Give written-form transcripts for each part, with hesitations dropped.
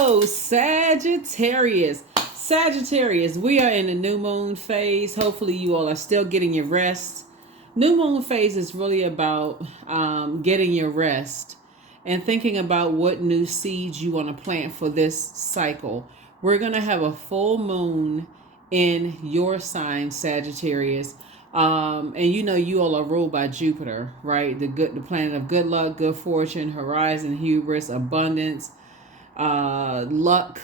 Hello, Sagittarius. Sagittarius, we are in the new moon phase. Hopefully, you all are still getting your rest. New moon phase is really about getting your rest and thinking about what new seeds you want to plant for this cycle. We're going to have a full moon in your sign, Sagittarius. And you know you all are ruled by Jupiter, right? The planet of good luck, good fortune, horizon, hubris, abundance, luck,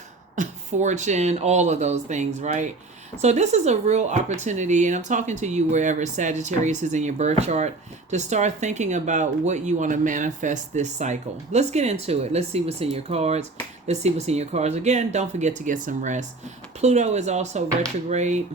fortune, all of those things, right? So this is a real opportunity, and I'm talking to you wherever Sagittarius is in your birth chart, to start thinking about what you want to manifest this cycle. Let's get into it. Let's see what's in your cards. Let's see what's in your cards. Again, don't forget to get some rest. Pluto is also retrograde.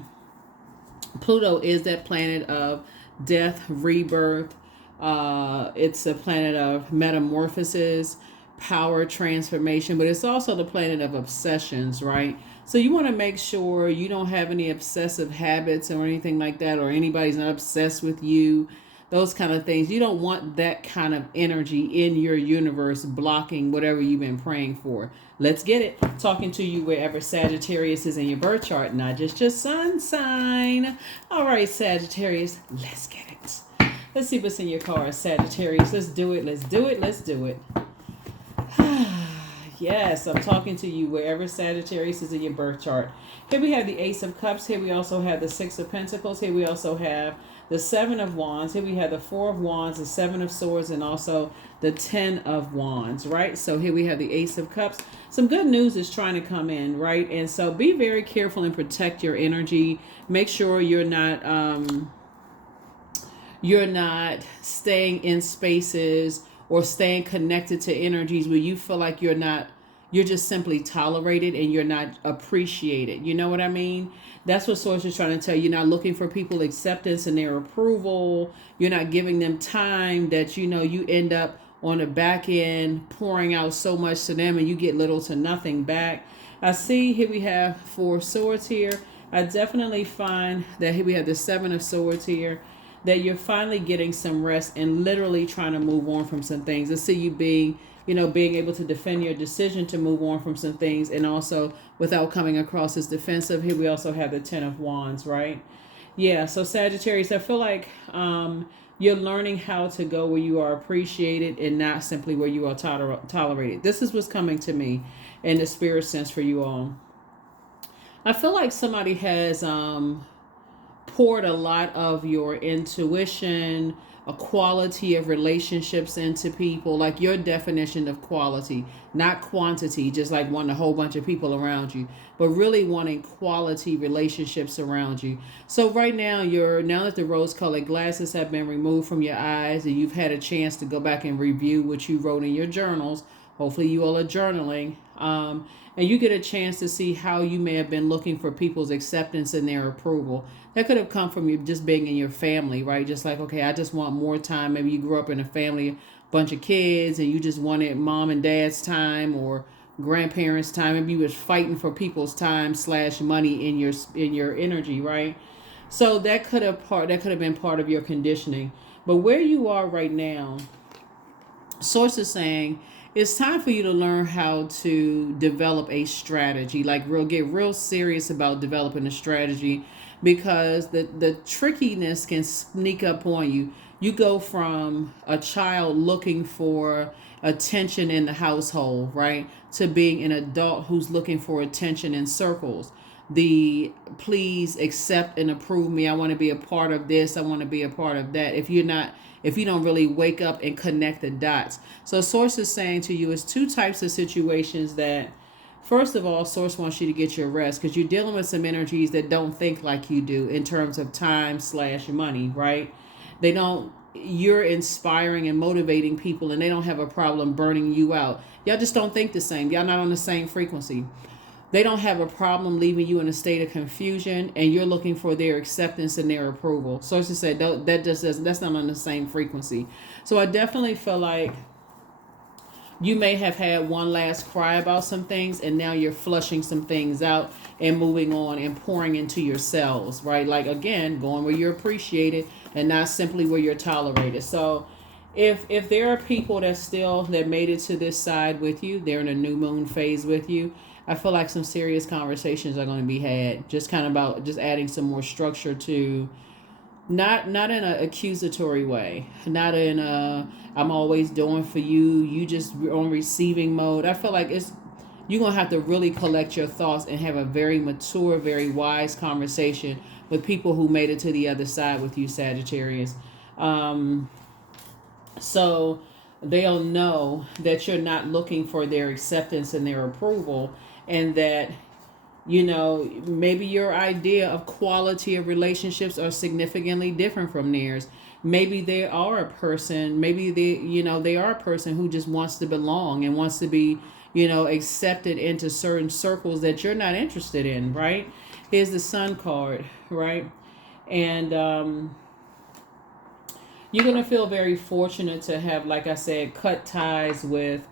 Pluto is that planet of death, rebirth. It's a planet of metamorphosis, power, transformation, but it's also the planet of obsessions, right? So you want to make sure you don't have any obsessive habits or anything like that, or anybody's not obsessed with you, those kind of things. You don't want that kind of energy in your universe blocking whatever you've been praying for. Let's get it. Talking to you wherever Sagittarius is in your birth chart, not just your sun sign. All right, Sagittarius, let's get it. Let's see what's in your cards, Sagittarius. Let's do it. Let's do it. Let's do it. Yes, I'm talking to you wherever Sagittarius is in your birth chart. Here we have the Ace of Cups. Here we also have the Six of Pentacles. Here we also have the Seven of Wands. Here we have the Four of Wands, the Seven of Swords, and also the Ten of Wands, right? So here we have the Ace of Cups. Some good news is trying to come in, right? And so be very careful and protect your energy. Make sure you're not staying in spaces or staying connected to energies where you feel like you're just simply tolerated and you're not appreciated. You know what I mean? That's what Source is trying to tell you. You're not looking for people's acceptance and their approval. You're not giving them time, that you end up on the back end pouring out so much to them and you get little to nothing back. I see here we have Four of Swords here. I definitely find that here we have the Seven of Swords here, that you're finally getting some rest and literally trying to move on from some things. I see you being able to defend your decision to move on from some things, and also without coming across as defensive. Here we also have the Ten of Wands, right? Yeah, so Sagittarius, I feel like you're learning how to go where you are appreciated and not simply where you are tolerated. This is what's coming to me in the spirit sense for you all. I feel like somebody has poured a lot of your intuition, a quality of relationships into people, like your definition of quality, not quantity, just like wanting a whole bunch of people around you, but really wanting quality relationships around you. So right now, now that the rose-colored glasses have been removed from your eyes and you've had a chance to go back and review what you wrote in your journals, hopefully you all are journaling, and you get a chance to see how you may have been looking for people's acceptance and their approval. That could have come from you just being in your family, right? Just like, okay, I just want more time. Maybe you grew up in a family, bunch of kids, and you just wanted mom and dad's time or grandparents' time. Maybe you was fighting for people's time / money in your energy, right? So that could have been part of your conditioning. But where you are right now, Source is saying it's time for you to learn how to develop a strategy, like get real serious about developing a strategy, because the trickiness can sneak up on you. You go from a child looking for attention in the household, right, to being an adult who's looking for attention in circles. The please accept and approve me. I want to be a part of this. I want to be a part of that. If you don't really wake up and connect the dots. So Source is saying to you, it's two types of situations that, first of all, Source wants you to get your rest, because you're dealing with some energies that don't think like you do in terms of time / money, right? You're inspiring and motivating people and they don't have a problem burning you out. Y'all just don't think the same. Y'all not on the same frequency. They don't have a problem leaving you in a state of confusion, and you're looking for their acceptance and their approval. Sources said that's not on the same frequency. So I definitely feel like you may have had one last cry about some things, and now you're flushing some things out and moving on and pouring into yourselves, right? Like, again, going where you're appreciated and not simply where you're tolerated. So if there are people that made it to this side with you, they're in a new moon phase with you. I feel like some serious conversations are going to be had. Just kind of about just adding some more structure to, not in an accusatory way, not in a I'm always doing for you, you just on receiving mode. I feel like it's you're gonna have to really collect your thoughts and have a very mature, very wise conversation with people who made it to the other side with you, Sagittarius. Um, so they'll know that you're not looking for their acceptance and their approval, and that maybe your idea of quality of relationships are significantly different from theirs. Maybe they are a person, maybe they are a person who just wants to belong and wants to be, accepted into certain circles that you're not interested in, right? Here's the Sun card, right? And you're going to feel very fortunate to have, like I said, cut ties with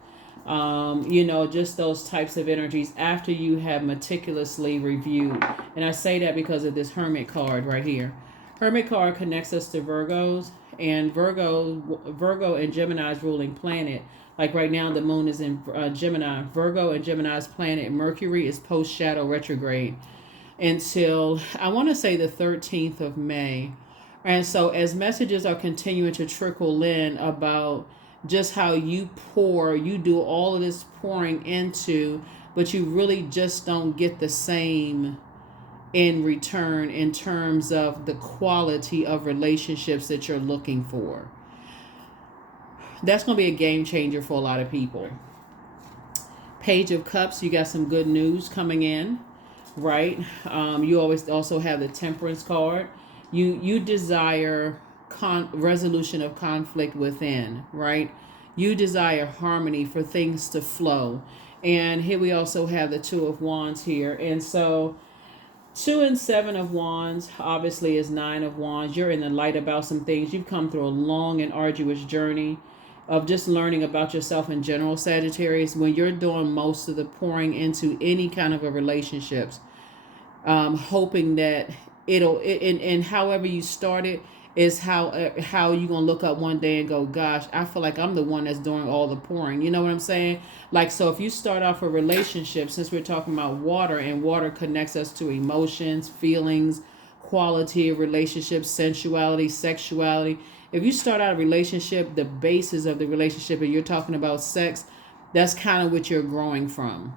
just those types of energies after you have meticulously reviewed. And I say that because of this Hermit card right here. Hermit card connects us to Virgos, and Virgo and Gemini's ruling planet. Like right now, the moon is in Gemini. Virgo and Gemini's planet Mercury is post shadow retrograde until I want to say the 13th of May. And so as messages are continuing to trickle in about just how you do all of this pouring into, but you really just don't get the same in return in terms of the quality of relationships that you're looking for. That's going to be a game changer for a lot of people. Page of Cups, you got some good news coming in, right? You always also have the Temperance card. You desire resolution of conflict within, right? You desire harmony for things to flow. And here we also have the Two of Wands here. And so 2 and 7 of Wands obviously is 9 of Wands. You're in the light about some things. You've come through a long and arduous journey of just learning about yourself in general, Sagittarius. When you're doing most of the pouring into any kind of a relationships, hoping that and however you started is how you're gonna look up one day and go, gosh, I feel like I'm the one that's doing all the pouring. You know what I'm saying? Like, so if you start off a relationship, since we're talking about water, and water connects us to emotions, feelings, quality of relationships, sensuality, sexuality. If you start out a relationship, the basis of the relationship, and you're talking about sex, that's kind of what you're growing from.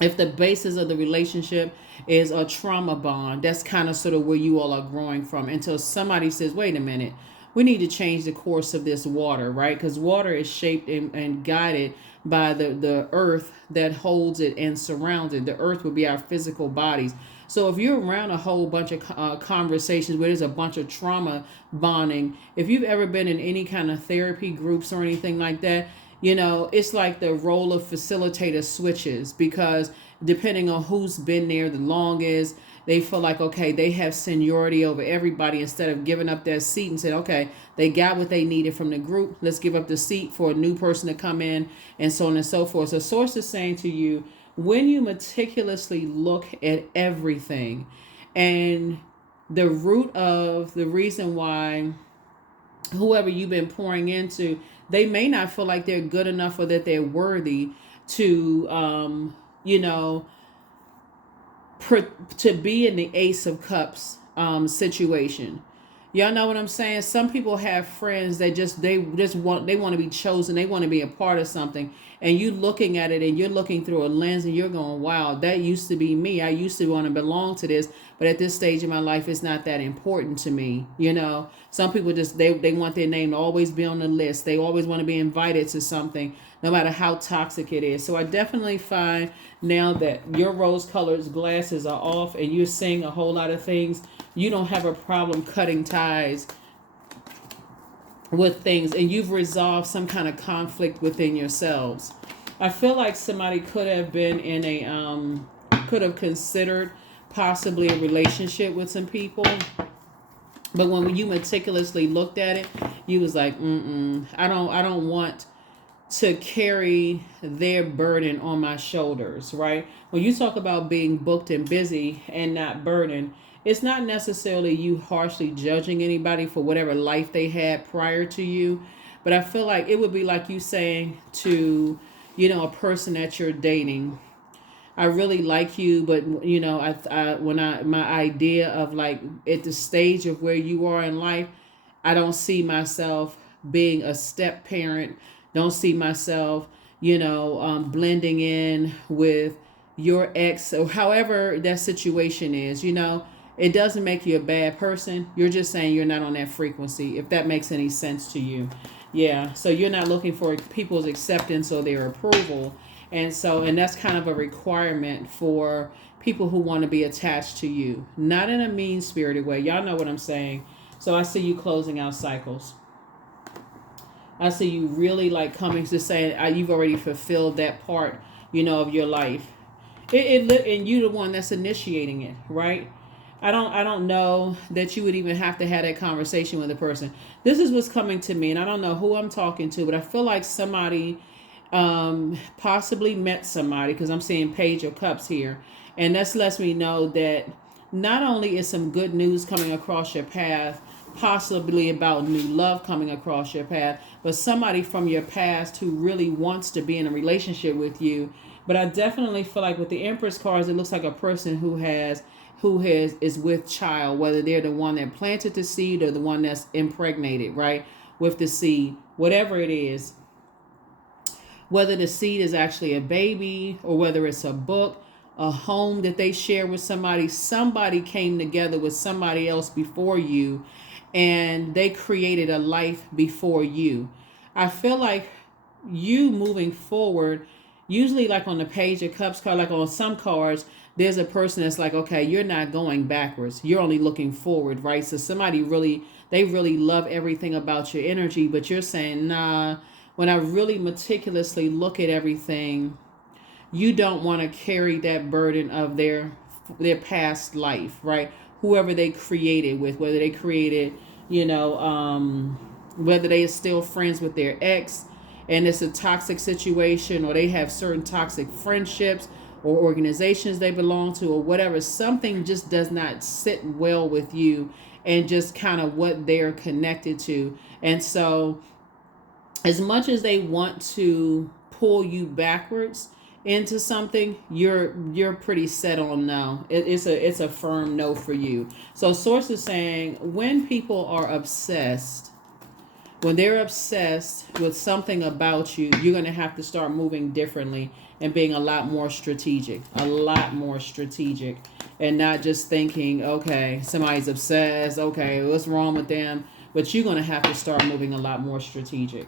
If the basis of the relationship is a trauma bond, that's kind of sort of where you all are growing from, until somebody says, wait a minute, we need to change the course of this water, right? Because water is shaped and guided by the earth that holds it and surrounds it. The earth would be our physical bodies. So if you're around a whole bunch of conversations where there's a bunch of trauma bonding, if you've ever been in any kind of therapy groups or anything like that, it's like the role of facilitator switches, because depending on who's been there the longest, they feel like, okay, they have seniority over everybody, instead of giving up their seat and saying, okay, they got what they needed from the group. Let's give up the seat for a new person to come in, and so on and so forth. So Source is saying to you, when you meticulously look at everything, and the root of the reason why whoever you've been pouring into, they may not feel like they're good enough or that they're worthy to, to be in the Ace of Cups situation. Y'all know what I'm saying? Some people have friends that they want to be chosen. They want to be a part of something. And you looking at it and you're looking through a lens and you're going, wow, that used to be me. I used to want to belong to this. But at this stage in my life, it's not that important to me. Some people just, they want their name to always be on the list. They always want to be invited to something, no matter how toxic it is. So I definitely find now that your rose-colored glasses are off and you're seeing a whole lot of things, you don't have a problem cutting ties with things, and you've resolved some kind of conflict within yourselves. I feel like somebody could have been could have considered possibly a relationship with some people, but when you meticulously looked at it, you was like, I don't want to carry their burden on my shoulders, right? When you talk about being booked and busy and not burdened, it's not necessarily you harshly judging anybody for whatever life they had prior to you, But I feel like it would be like you saying to, you know, a person that you're dating, I really like you, but you know, my idea of like at the stage of where you are in life, I don't see myself being a step parent. Don't see myself, you know, blending in with your ex or however that situation is. You know, it doesn't make you a bad person. You're just saying you're not on that frequency. If that makes any sense to you, yeah. So you're not looking for people's acceptance or their approval, and that's kind of a requirement for people who want to be attached to you, not in a mean spirited way. Y'all know what I'm saying. So I see you closing out cycles. I see you really like coming to say you've already fulfilled that part, you know, of your life. And you the one that's initiating it, right? I don't know that you would even have to have that conversation with a person. This is what's coming to me, and I don't know who I'm talking to, but I feel like somebody possibly met somebody, because I'm seeing Page of Cups here, and this lets me know that not only is some good news coming across your path, possibly about new love coming across your path, but somebody from your past who really wants to be in a relationship with you. But I definitely feel like with the Empress cards, it looks like a person who has is with child, whether they're the one that planted the seed or the one that's impregnated, right, with the seed, whatever it is, whether the seed is actually a baby or whether it's a book, a home that they share with somebody. Somebody came together with somebody else before you, and they created a life before you. I feel like you moving forward, usually like on the Page of Cups card, like on some cards, there's a person that's like, okay, you're not going backwards. You're only looking forward, right? So somebody really, they really love everything about your energy, but you're saying, nah, when I really meticulously look at everything, you don't want to carry that burden of their past life, right? Whoever they created with, whether they created, you know, whether they are still friends with their ex and it's a toxic situation, or they have certain toxic friendships or organizations they belong to or whatever, something just does not sit well with you and just kind of what they're connected to. And so as much as they want to pull you backwards into something, you're pretty set on no. It's a firm no for you. So source is saying when people are obsessed, when they're obsessed with something about you, you're going to have to start moving differently and being a lot more strategic, and not just thinking, okay, somebody's obsessed, okay, what's wrong with them? But you're going to have to start moving a lot more strategic.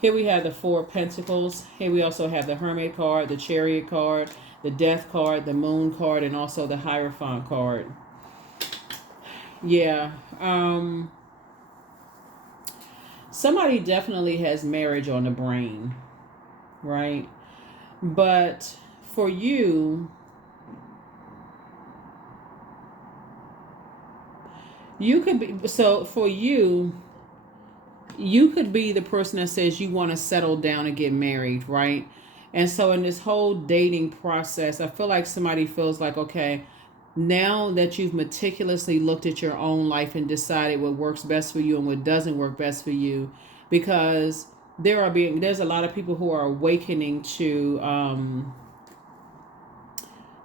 Here we have the Four of Pentacles. Here we also have the Hermit card, the Chariot card, the Death card, the Moon card, and also the Hierophant card. Yeah. Somebody definitely has marriage on the brain, right? But for you, you could be, so for you could be the person that says you want to settle down and get married, right? And so in this whole dating process, I feel like somebody feels like, okay, now that you've meticulously looked at your own life and decided what works best for you and what doesn't work best for you, because there's a lot of people who are awakening to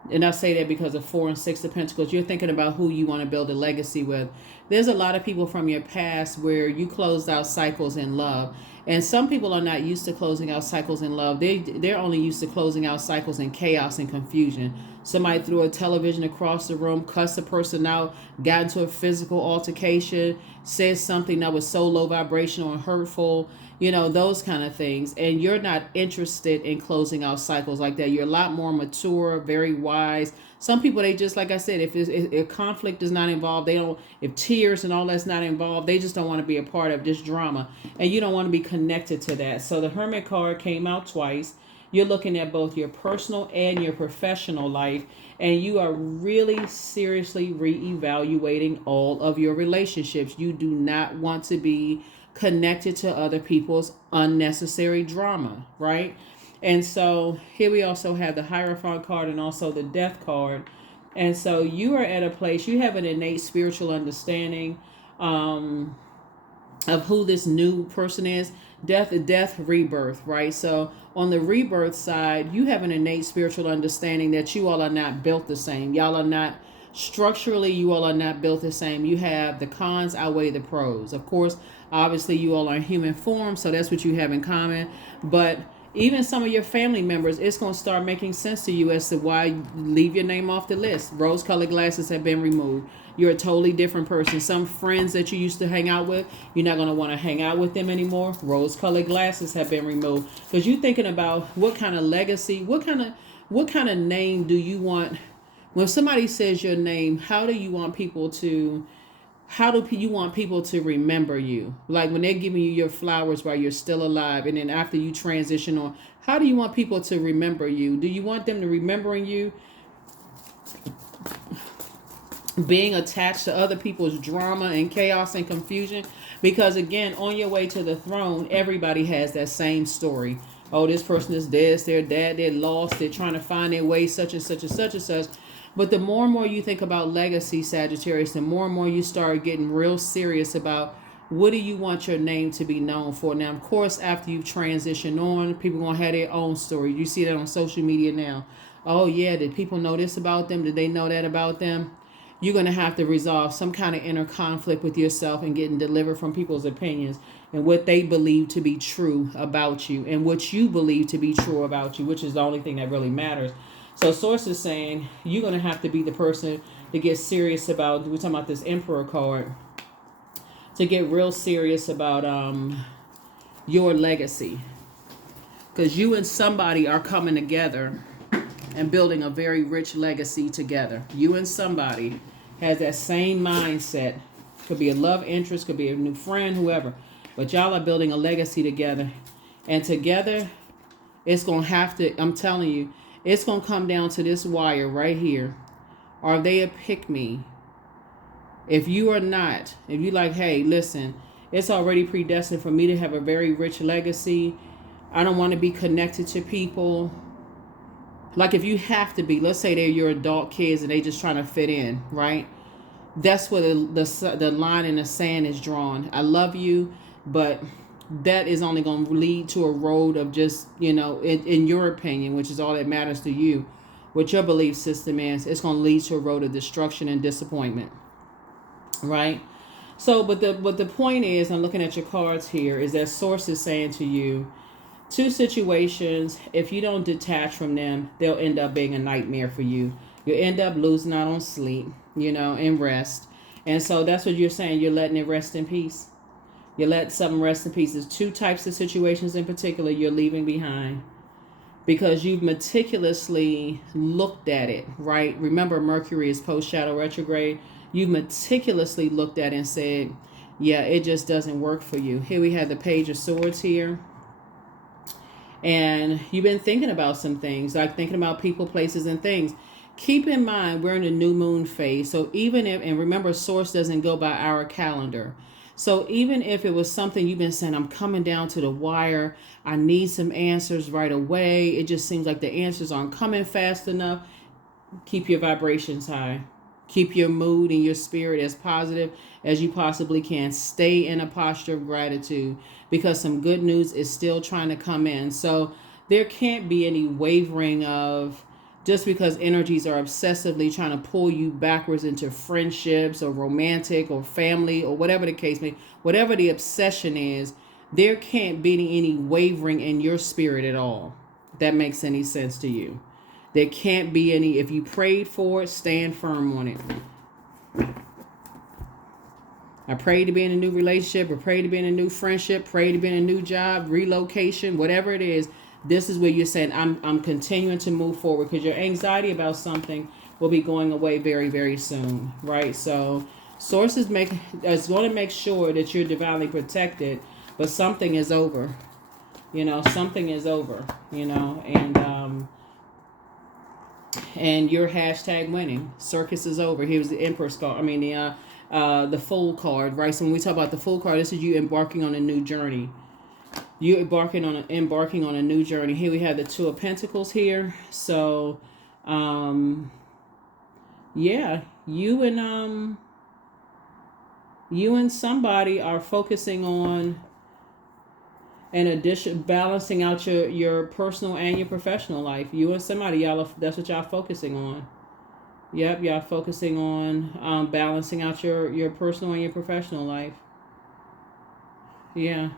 and I say that because of 4 and 6 of Pentacles. You're thinking about who you want to build a legacy with. There's a lot of people from your past where you closed out cycles in love. And some people are not used to closing out cycles in love. They're only used to closing out cycles in chaos and confusion. Somebody threw a television across the room, cussed a person out, got into a physical altercation, said something that was so low vibrational and hurtful, you know, those kind of things. And you're not interested in closing out cycles like that. You're a lot more mature, very wise. Some people, they just, like I said, if conflict is not involved, if tears and all that's not involved, they just don't want to be a part of this drama. And you don't want to be connected to that. So the Hermit card came out twice. You're looking at both your personal and your professional life, and you are really seriously reevaluating all of your relationships. You do not want to be connected to other people's unnecessary drama, right? And so here we also have the Hierophant card and also the Death card. And so you are at a place, you have an innate spiritual understanding. of who this new person is. Death, rebirth, right? So on the rebirth side, you have an innate spiritual understanding that you all are not built the same. Y'all are not structurally, you all are not built the same. You have the cons outweigh the pros. Of course, obviously you all are in human form, so that's what you have in common. But even some of your family members, it's going to start making sense to you as to why you leave your name off the list. Rose colored glasses have been removed. You're a totally different person. Some friends that you used to hang out with, you're not going to want to hang out with them anymore. Rose colored glasses have been removed, because you're thinking about what kind of legacy, what kind of name do you want. When somebody says your name, how do you want people to remember you? Like when they're giving you your flowers while you're still alive, and then after you transition on, how do you want people to remember you? Do you want them to remembering you being attached to other people's drama and chaos and confusion? Because again, on your way to the throne, everybody has that same story. Oh, this person is this, they're that, they're lost, they're trying to find their way, such and such and such and such. But the more and more you think about legacy, Sagittarius, the more and more you start getting real serious about what do you want your name to be known for. Now, of course, after you've transitioned on, people are going to have their own story. You see that on social media now. Oh, yeah, did people know this about them? Did they know that about them? You're going to have to resolve some kind of inner conflict with yourself and getting delivered from people's opinions and what they believe to be true about you and what you believe to be true about you, which is the only thing that really matters. So Source is saying you're going to have to be the person to get serious about, we're talking about this Emperor card, to get real serious about your legacy. Because you and somebody are coming together and building a very rich legacy together. You and somebody has that same mindset. Could be a love interest, could be a new friend, whoever. But y'all are building a legacy together. And together, it's going to have to, I'm telling you, it's going to come down to this wire right here. Are they a pick-me? If you are not, if you like, hey, listen, it's already predestined for me to have a very rich legacy. I don't want to be connected to people. Like if you have to be, let's say they're your adult kids and they just trying to fit in, right? That's where the line in the sand is drawn. I love you, but that is only going to lead to a road of just, in your opinion, which is all that matters to you, what your belief system is, it's going to lead to a road of destruction and disappointment, right? So, but the point is, I'm looking at your cards here, is that Source is saying to you, two situations, if you don't detach from them, they'll end up being a nightmare for you. You'll end up losing out on sleep, and rest. And so that's what you're saying. You're letting it rest in peace. You let something rest in peace. There's two types of situations in particular you're leaving behind because you've meticulously looked at it, right? Remember, Mercury is post-shadow retrograde. You've meticulously looked at it and said, yeah, it just doesn't work for you. Here we have the Page of Swords here. And you've been thinking about some things, like thinking about people, places, and things. Keep in mind, we're in a new moon phase. So even if, and remember, Source doesn't go by our calendar. So even if it was something you've been saying, I'm coming down to the wire, I need some answers right away. It just seems like the answers aren't coming fast enough. Keep your vibrations high. Keep your mood and your spirit as positive as you possibly can. Stay in a posture of gratitude because some good news is still trying to come in. So there can't be any wavering of just because energies are obsessively trying to pull you backwards into friendships or romantic or family or whatever the case may be, whatever the obsession is, there can't be any wavering in your spirit at all. If that makes any sense to you. There can't be any, if you prayed for it, stand firm on it. I pray to be in a new relationship, or pray to be in a new friendship, pray to be in a new job, relocation, whatever it is. This is where you're saying, I'm continuing to move forward because your anxiety about something will be going away very, very soon, right? So Source is going to make sure that you're divinely protected, but something is over. Something is over, and you're hashtag winning. Circus is over. Here's the Empress card. The Fool card, right? So when we talk about the Fool card, this is you embarking on a new journey. You're embarking on a new journey. Here we have the Two of Pentacles here. So, yeah, you and You and somebody are focusing on, in addition, balancing out your personal and your professional life. You and somebody, that's what y'all focusing on. Yep, y'all focusing on balancing out your personal and your professional life. Yeah.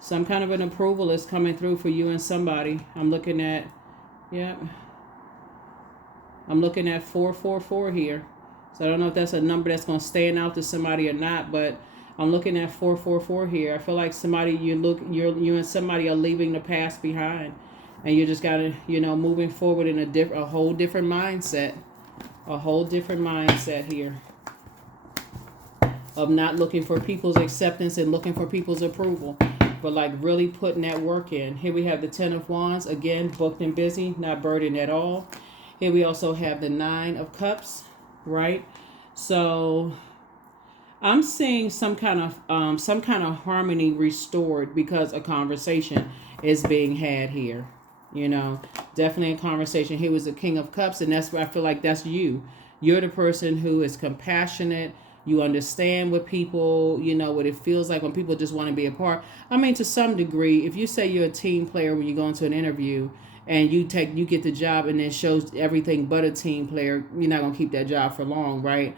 Some kind of an approval is coming through for you and somebody. I'm looking at, yep. I'm looking at 444 here. So I don't know if that's a number that's going to stand out to somebody or not, but I'm looking at 444 here. I feel like somebody you and somebody are leaving the past behind, and you just got to, moving forward in a whole different mindset. A whole different mindset here of not looking for people's acceptance and looking for people's approval, but like really putting that work in. Here we have the 10 of Wands, again, booked and busy, not burdened at all. Here we also have the 9 of Cups, right? So I'm seeing some kind of harmony restored because a conversation is being had here. Definitely a conversation. Here was the King of Cups, and that's where I feel like that's you. You're the person who is compassionate. You understand what people, what it feels like when people just want to be a part. I mean, to some degree, if you say you're a team player when you go into an interview and you get the job and it shows everything but a team player, you're not going to keep that job for long, right?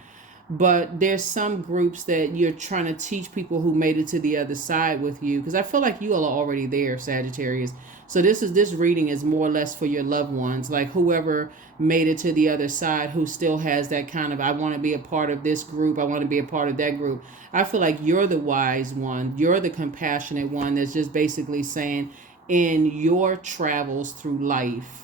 But there's some groups that you're trying to teach people who made it to the other side with you, because I feel like you all are already there, Sagittarius. So this reading is more or less for your loved ones, like whoever made it to the other side, who still has that kind of, I want to be a part of this group, I want to be a part of that group. I feel like you're the wise one, you're the compassionate one that's just basically saying, in your travels through life,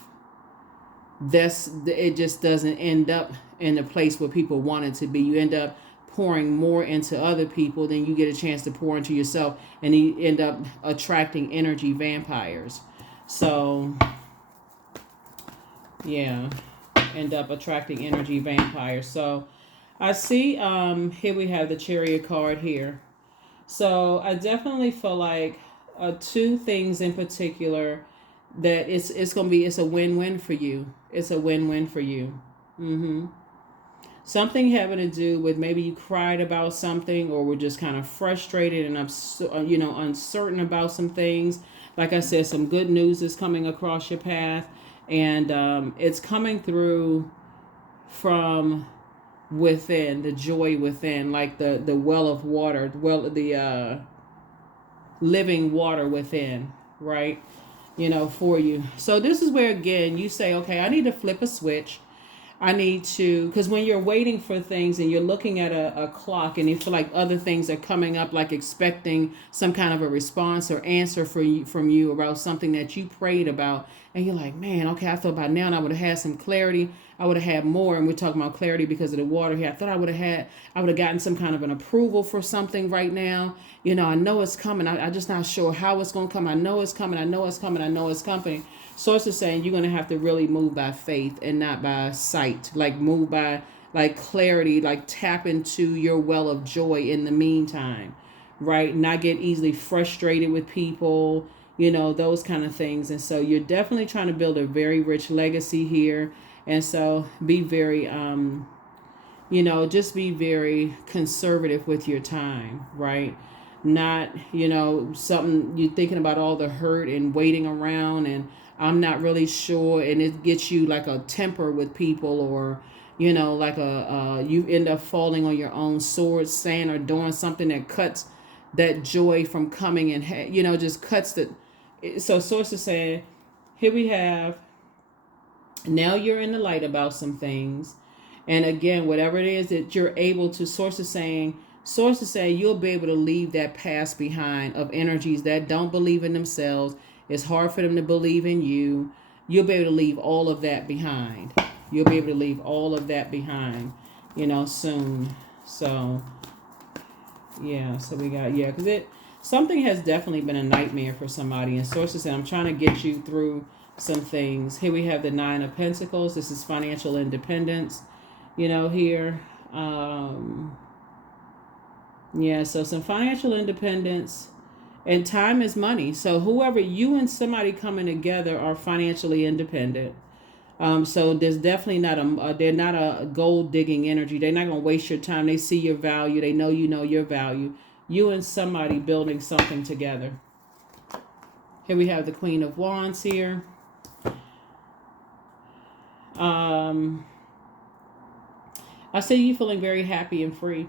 it just doesn't end up in the place where people want it to be. You end up pouring more into other people than you get a chance to pour into yourself, and you end up attracting energy vampires. So yeah, end up attracting energy vampires. So I see here we have the Chariot card here. So I definitely feel like two things in particular that it's a win-win for you. It's a win-win for you. Something having to do with maybe you cried about something, or were just kind of frustrated and uncertain about some things. Like I said, some good news is coming across your path, and it's coming through from within, the joy within, like the well of water, the living water within, right? For you. So this is where, again, you say, okay, I need to flip a switch. I need to, because when you're waiting for things and you're looking at a clock and you feel like other things are coming up, like expecting some kind of a response or answer from you about something that you prayed about, and you're like, man, okay, I thought by now and I would have had some clarity. I would have had more, and we're talking about clarity because of the water here. I thought I would have gotten some kind of an approval for something right now. I know it's coming. I'm just not sure how it's going to come. I know it's coming. I know it's coming. I know it's coming. Source is saying you're going to have to really move by faith and not by sight. Like move by like clarity, like tap into your well of joy in the meantime, right? Not get easily frustrated with people, those kind of things. And so you're definitely trying to build a very rich legacy here. And so be very, just be very conservative with your time, right? Not, something you're thinking about all the hurt and waiting around and I'm not really sure. And it gets you like a temper with people, or, like you end up falling on your own sword, saying or doing something that cuts that joy from coming and, just cuts the. So source is saying, here we have, now you're in the light about some things. And again, whatever it is that you're able to, source is saying you'll be able to leave that past behind of energies that don't believe in themselves. It's hard for them to believe in you. You'll be able to leave all of that behind. You'll be able to leave all of that behind, soon. So, yeah, so we got, because something has definitely been a nightmare for somebody. And sources say, I'm trying to get you through some things. Here we have the 9 of Pentacles. This is financial independence, here. So some financial independence, and time is money. So whoever, you and somebody coming together are financially independent. So there's definitely not they're not a gold digging energy. They're not gonna waste your time. They see your value. They know you know your value. You and somebody building something together. Here we have the Queen of Wands here. I see you feeling very happy and free.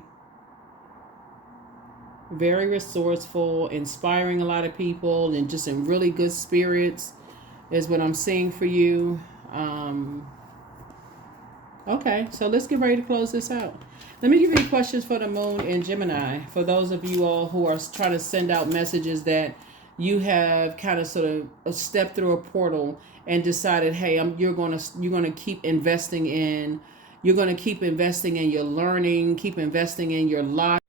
Very resourceful, inspiring a lot of people, and just in really good spirits is what I'm seeing for you. Okay, so let's get ready to close this out. Let me give you questions for the moon in Gemini. For those of you all who are trying to send out messages that you have kind of sort of stepped through a portal and decided, hey, you're gonna keep investing in, you're gonna keep investing in your learning, keep investing in your life.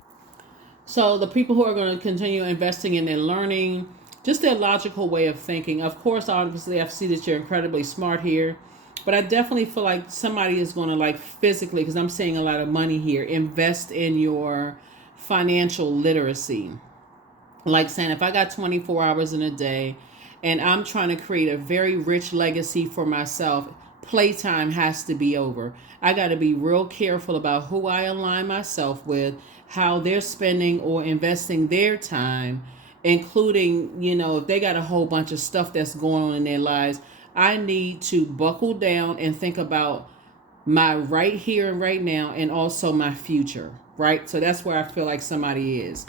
So the people who are going to continue investing in their learning, just their logical way of thinking. Of course, obviously, I see that you're incredibly smart here, but I definitely feel like somebody is going to, like, physically, because I'm seeing a lot of money here, invest in your financial literacy. Like saying, if I got 24 hours in a day and I'm trying to create a very rich legacy for myself, playtime has to be over. I got to be real careful about who I align myself with, how they're spending or investing their time, including, if they got a whole bunch of stuff that's going on in their lives. I need to buckle down and think about my right here and right now, and also my future, right? So that's where I feel like somebody is.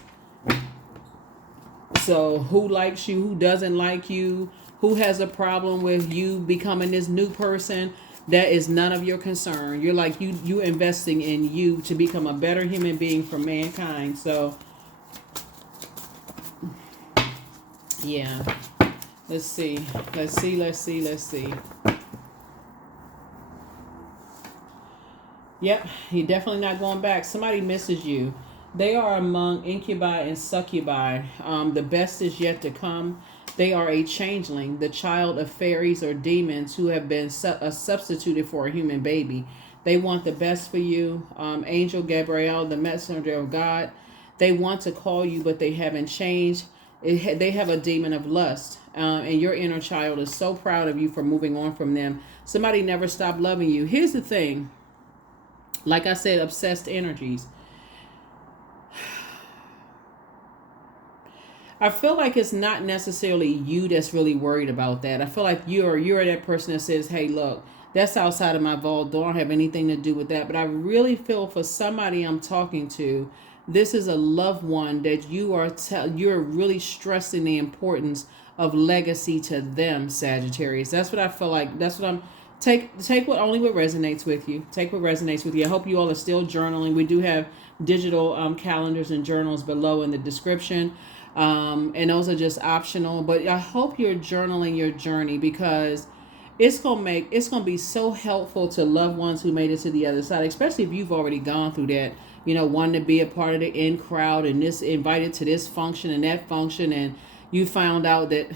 So who likes you, who doesn't like you, who has a problem with you becoming this new person, that is none of your concern. You're like, you investing in you to become a better human being for mankind. So yeah, let's see. Yep, you're definitely not going back. Somebody misses you. They are among incubi and succubi. The best is yet to come. They are a changeling, the child of fairies or demons who have been substituted for a human baby. They want the best for you. Angel Gabriel, the messenger of God. They want to call you, but they haven't changed. They have a demon of lust. And your inner child is so proud of you for moving on from them. Somebody never stopped loving you. Here's the thing. Like I said, obsessed energies. I feel like it's not necessarily you that's really worried about that. I feel like you're that person that says, hey, look, that's outside of my vault. Don't have anything to do with that. But I really feel for somebody I'm talking to, this is a loved one that you're really stressing the importance of legacy to them, Sagittarius. That's what I feel like. That's what I'm take what resonates with you. Take what resonates with you. I hope you all are still journaling. We do have digital calendars and journals below in the description. And those are just optional, but I hope you're journaling your journey, because it's gonna be so helpful to loved ones who made it to the other side, especially if you've already gone through that, wanting to be a part of the in crowd and this invited to this function and that function, and you found out that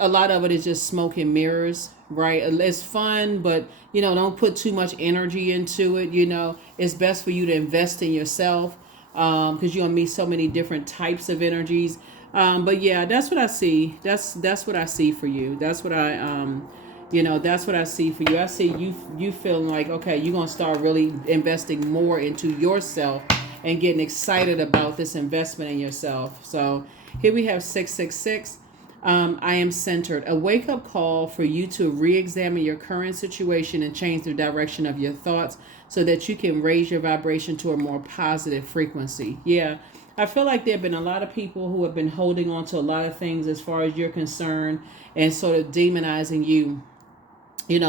a lot of it is just smoke and mirrors, right? It's fun, but don't put too much energy into it. It's best for you to invest in yourself, because you're gonna meet so many different types of energies. But yeah, that's what I see. That's what I see for you. That's what that's what I see for you. I see you feeling like, okay, you're gonna start really investing more into yourself and getting excited about this investment in yourself. So here we have 666. I am centered. A wake-up call for you to re-examine your current situation and change the direction of your thoughts so that you can raise your vibration to a more positive frequency. Yeah, I feel like there have been a lot of people who have been holding on to a lot of things as far as you're concerned and sort of demonizing you,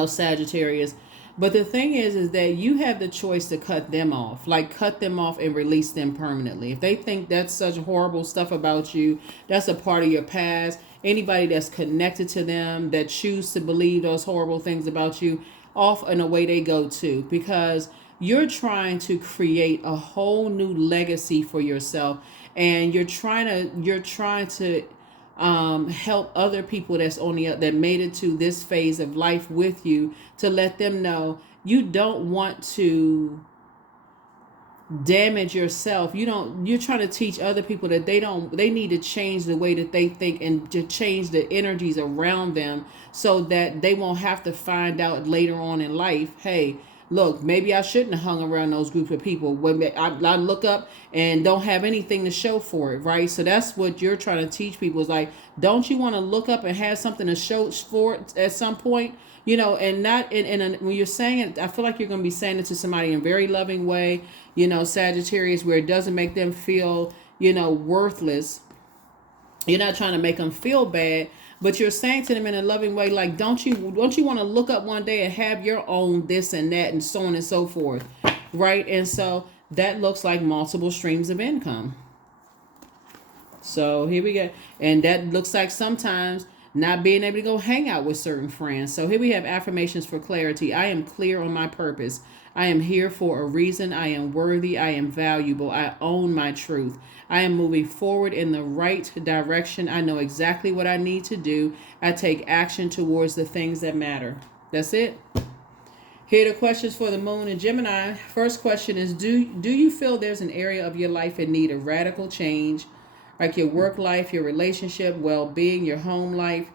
Sagittarius. But the thing is that you have the choice to cut them off, and release them permanently. If they think that's such horrible stuff about you, that's a part of your past. Anybody that's connected to them that choose to believe those horrible things about you, off and away they go too, because you're trying to create a whole new legacy for yourself, and you're trying to help other people that made it to this phase of life with you, to let them know you don't want to damage yourself. You're trying to teach other people that they need to change the way that they think and to change the energies around them so that they won't have to find out later on in life, hey, look, maybe I shouldn't have hung around those groups of people when I look up and don't have anything to show for it, right? So that's what you're trying to teach people is like, don't you want to look up and have something to show for it at some point? And not when you're saying it, I feel like you're going to be saying it to somebody in a very loving way, Sagittarius, where it doesn't make them feel, worthless. You're not trying to make them feel bad, but you're saying to them in a loving way, like, don't you want to look up one day and have your own this and that and so on and so forth, right? And so that looks like multiple streams of income. So here we go. And that looks like sometimes not being able to go hang out with certain friends. So here we have affirmations for clarity. I am clear on my purpose. I am here for a reason. I am worthy. I am valuable. I own my truth. I am moving forward in the right direction. I know exactly what I need to do. I take action towards the things that matter. That's it. Here are the questions for the moon and Gemini. First question is, do you feel there's an area of your life in need of radical change? Like your work life, your relationship, well-being, your home life.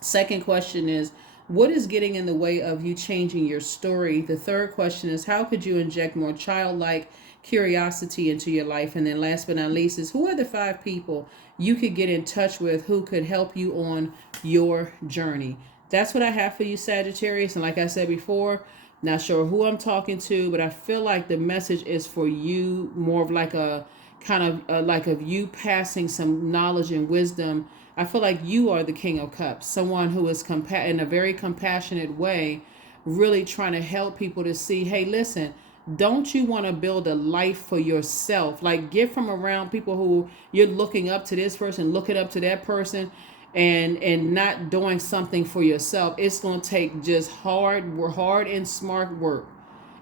Second question is, what is getting in the way of you changing your story? The third question is, how could you inject more childlike curiosity into your life? And then last but not least is, who are the 5 people you could get in touch with who could help you on your journey? That's what I have for you, Sagittarius. And like I said before, not sure who I'm talking to, but I feel like the message is for you, more of like a kind of like of you passing some knowledge and wisdom. I feel like you are the King of Cups, someone who is in a very compassionate way, really trying to help people to see, hey, listen, don't you want to build a life for yourself? Like, get from around people who you're looking up to this person, looking up to that person, and not doing something for yourself. It's going to take just hard and smart work.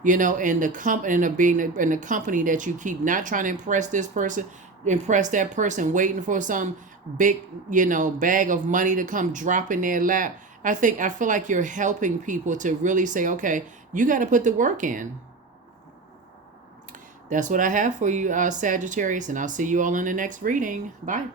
And the company and being in the company that you keep not trying to impress this person, impress that person, waiting for some big, bag of money to come drop in their lap. I feel like you're helping people to really say, okay, you got to put the work in. That's what I have for you, Sagittarius, and I'll see you all in the next reading. Bye.